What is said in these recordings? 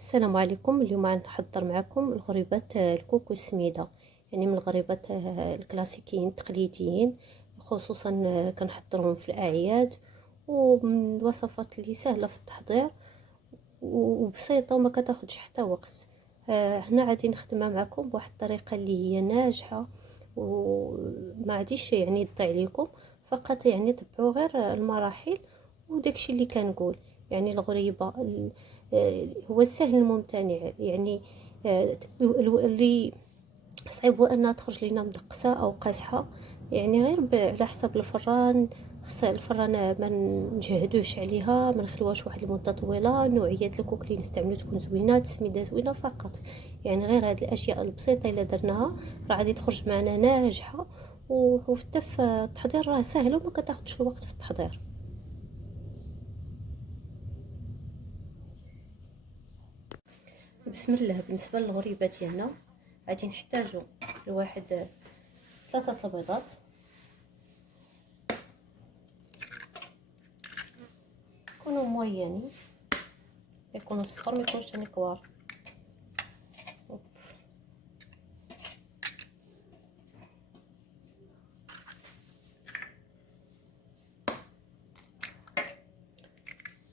السلام عليكم. اليوم غنحضر معكم الغريبات الكوكو السميده، يعني من الغريبات الكلاسيكيين التقليديين، خصوصا كنحضرهم في الاعياد، ومن الوصفات اللي سهله في التحضير وبسيطه وما كتاخذش حتى وقت. هنا غادي نخدمها معكم بواحد الطريقه اللي هي ناجحه وما عاديش يعني تضيع عليكم، فقط يعني تبعوا غير المراحل وداكشي اللي كنقول. يعني الغريبه هو السهل الممتنع، يعني اللي صعيب هو انها تخرج لينا مدقسه او قاصحه، يعني غير على حسب الفران. خص الفران ما نجهدوش عليها، ما نخلوهاش واحد المده طويله. نوعيه الكوك اللي نستعملو تكون زوينه، تسميده زوينه فقط. يعني غير هاد الاشياء البسيطه الا درناها راه غادي تخرج معنا ناجحه، وحتى في التحضير راه سهله وما كتاخذش الوقت في التحضير. بسم الله. بالنسبه للغريبه ديالنا غادي نحتاجو لواحد 3 البيضات، يكونوا موينين، يكونوا صفر ما يكونوش تاني كبار.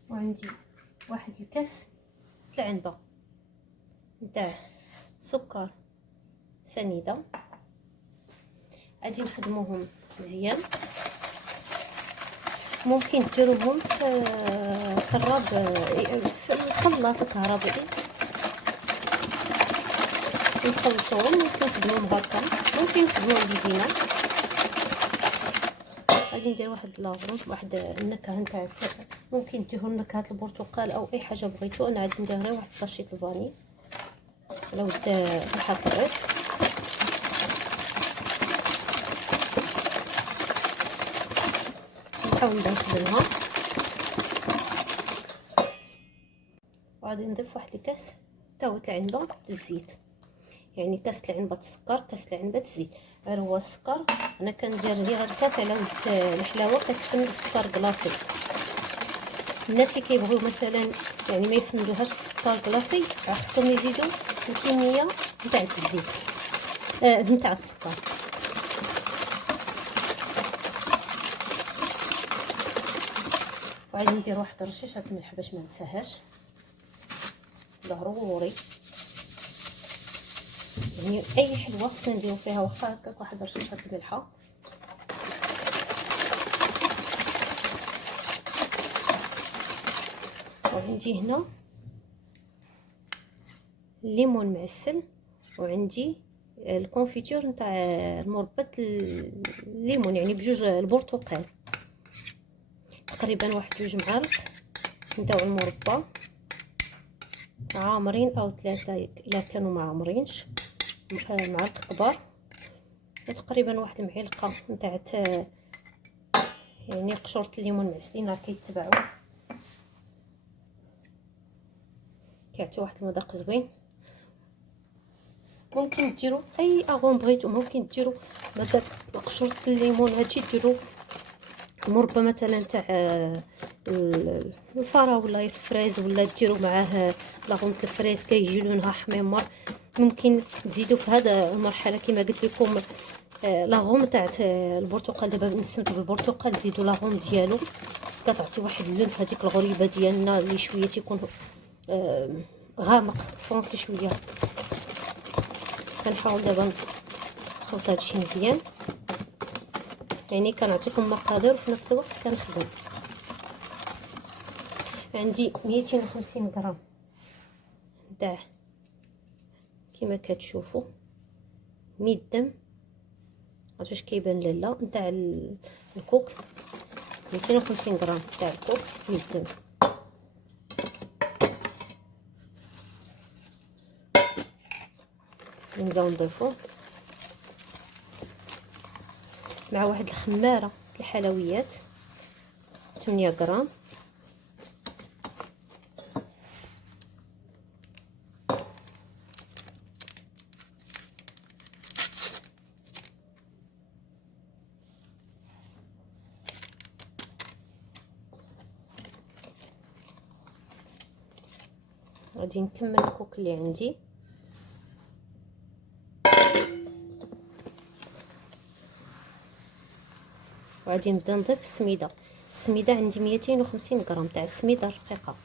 وعندي واحد الكاس العنبه نتاع سكر سنيده، غادي نخدموهم مزيان. ممكن ديروهم في الخراب، في الخلاط الكهربائي نخلطوهم. ممكن نخدموهم هكا، ممكن نخدموهم بيدينا. غادي ندير واحد لاغون، واحد النكهه نتاع، ممكن ديروا نكهه البرتقال او اي حاجه بغيتو. انا غادي ندير غير واحد ساشيت الفاني على ود الحقيق. نحاول نخدمها، وغادي نضيف واحد الكاس تاو العنبه الزيت، يعني كاس العنبه السكر، كاس العنبه الزيت. غير هو السكر انا كندير غير الكاس على ود الحلاوه كتفن السكر كلاصي. الناس اللي كيبغيو مثلا يعني ما يفندوهاش السكر كلاصي خصهم يزيدوا الكميه نتاع الزيت نتاع السكر. وغادي ندير واحد رشيشه الملح باش ما ننساهاش، ضروري. يعني اي حلوه خصنا نديرو فيها واخا هكاك واحد رشيشه الملحه. وعندي هنا الليمون معسل، وعندي الكونفيتور نتاع المربى الليمون، يعني بجوج البرتقال، تقريبا واحد 2 معالق نتاع المربى عامرين او 3 الا كانوا ما عامرينش، معالق كبار. وتقريبا واحد المعلقه نتاع يعني قشوره الليمون معسلين، راه كيتباعوا كيعطيو واحد المذاق زوين. ممكن ديروا اي اغون بغيتو، ممكن ديروا بدل قشوره الليمون هادشي ديروا مربى مثلا تاع الفراوله الفريز، ولا ديروا معاه لاغون الفريز كيجي لونها حميمر. ممكن تزيدوا في هذا المرحله كما قلت لكم لاغوم تاع البرتقال. دابا نسمت بالبرتقال زيدوا لاغوم ديالو، كتعطي واحد اللون في هذيك الغريبه ديالنا اللي شويه تيكون غامق فرونسي شويه. كنحاول دابا نخلط هادشي مزيان، يعني كنعطيكم مقادير وفي نفس الوقت كنخدم. عندي 250 غرام نتاع كما كتشوفوا ميدم، عرفتوا واش كيبان لالا نتاع الكوك. 250 غرام تاع الكوك ميدم. نبداو نضيفوه مع واحد الخماره الحلويات 8 غرام. غادي نكمل الكوك اللي عندي. وغادي نبدا نضيف السميده عندي 250 غرام تاع السميده الرقيقه.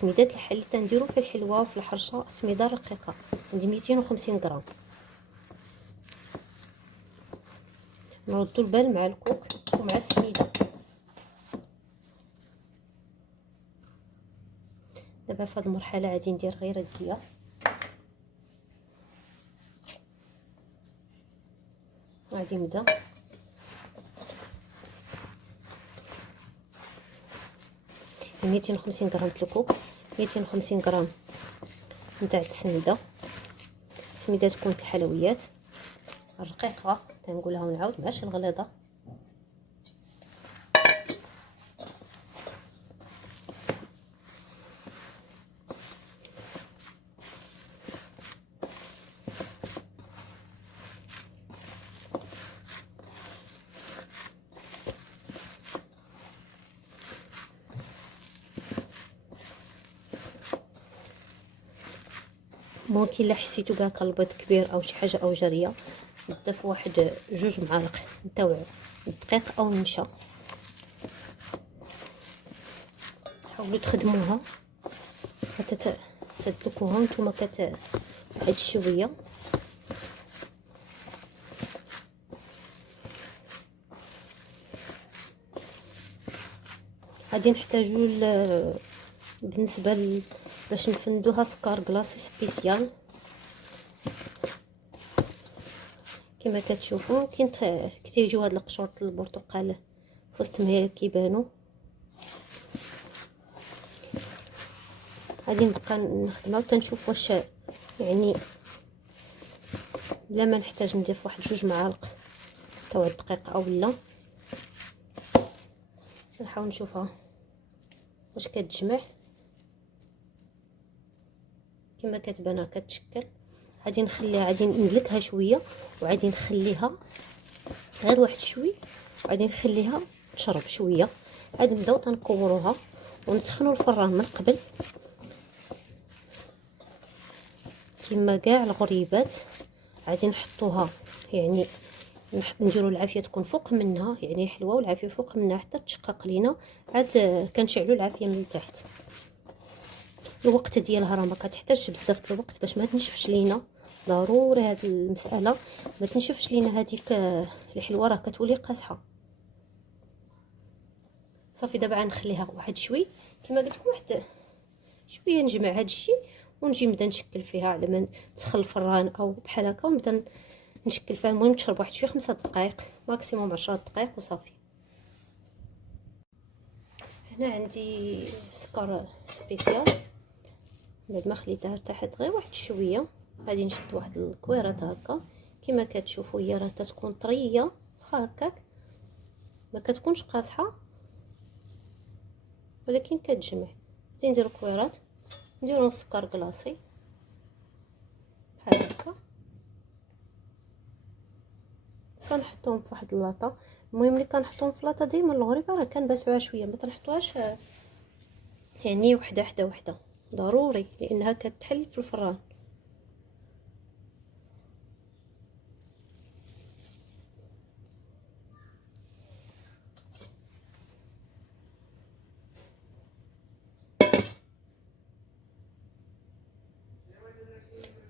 سميدات الحل اللي تنديرو في الحلوه وفي الحرشه سميده رقيقه عندي 250 غرام. نردو البال مع الكوك ومع السميده. دابا في هذه المرحله غادي ندير غير الديار. غادي نبدا 250 غرام د الكوك، 250 غرام نتاع السميده. السميده تكون الحلويات الرقيقه تنقولها ونعاود ماشي الغليظه. ممكن الا حسيتو بهاكا البيض كبير او شي حاجه او جاريه نضيف واحد 2 معالق نتاع الدقيق او النشا. حاولوا تخدموها حتى تدلكوها نتوما واحد شويه. غادي نحتاجو بالنسبه باش نفندوها سكر كلاصي سبيسيال كما كتشوفوا. كتيجيو هاد القشور البرتقال في وسط ما كيبانوا. غادي نبقى نخدمها وتنشوف واش يعني لا ما نحتاج نضيف واحد 2 معالق تاع الدقيق او لا. نحاول نشوفها واش كتجمع كما كتبان كتشكل. غادي نخليها غادي ندلكها شويه وغادي نخليها غير واحد شوي وغادي نخليها تشرب شويه. غادي نبداو تنكوروها ونسخنوا الفران من قبل كما كاع الغريبات. غادي نحطوها يعني نديروا العافيه تكون فوق منها يعني حلوه والعافيه فوق منها حتى تشقق لينا. عاد كنشعلوا العافيه من التحت. الوقت ديالها راه ما كتحتاجش بزاف الوقت باش ما تنشفش لينا. ضروري هاد المساله ما تنشفش لينا هذيك الحلوه راه كتولي قاصحه. صافي دابا غنخليها واحد شوي كما قلت لكم واحد شويه نجمع هاد الشيء ونجي نبدا نشكل فيها على ما تسخن الفران او بحال هكا ونبدا نشكل فيها. المهم تشرب واحد شويه 5 دقائق ماكسيموم 10 دقائق وصافي. هنا عندي سكر سبيسيال بعد ما خليتها ارتاحت غير واحد شويه. غادي نشد واحد الكويرات هكا كما كتشوفوا هي راه تتكون طريه واخا هكاك ما كتكونش قاصحه ولكن كتجمع. غادي ندير كويرات نديرهم في سكر كلاصي بحال هكا كنحطوهم في واحد اللاطه. المهم ملي كنحطوهم في اللاطه ديما الغريبه راه كنباسوها شويه ما تنحطوهاش يعني وحده ضروري لانها كتحل في الفران.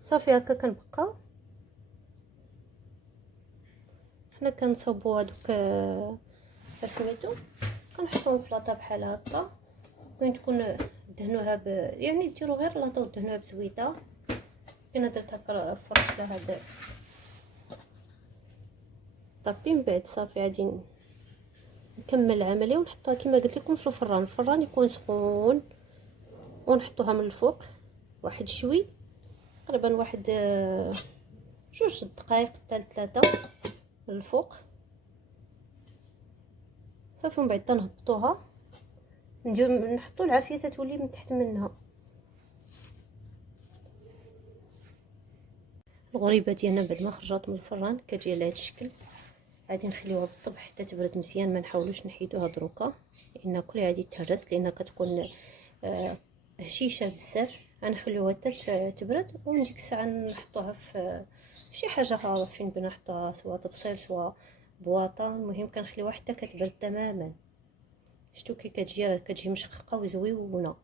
صافي هكا كنبقى حنا كنصاوبوا هذوك سميتو كنحطوهم في لاطه بحال هكا. وين تكون دهنوها يعني ديروا غير لاطه ودهنوها بزويته. انا درت هكا فرشت لها هذا طابي. من بعد صافي غادي نكمل العمليه ونحطوها كما قلت لكم في الفران. الفران يكون سخون ونحطوها من الفوق واحد شوي تقريبا واحد 2 دقائق حتى 3 من الفوق. صافي من بعد تنهبطوها نجيو نحطوا العافيه تتولي من تحت منها. الغريبه ديالنا بعد ما خرجت من الفران كتجي على هذا الشكل. غادي نخليوها بالطبع حتى تبرد مزيان ما نحاولوش نحيدوها دروكا لان كلها غادي تهرس لان كتكون هشيشه بزاف. غنخليوها حتى تبرد، ومن ديك الساعه نحطوها في شي حاجه فين بنا نحطوها، سواء طبسيل سواء بواطه. المهم كنخليوها حتى كتبرد تماما. شتو كي كتجي مشققه وزويونه.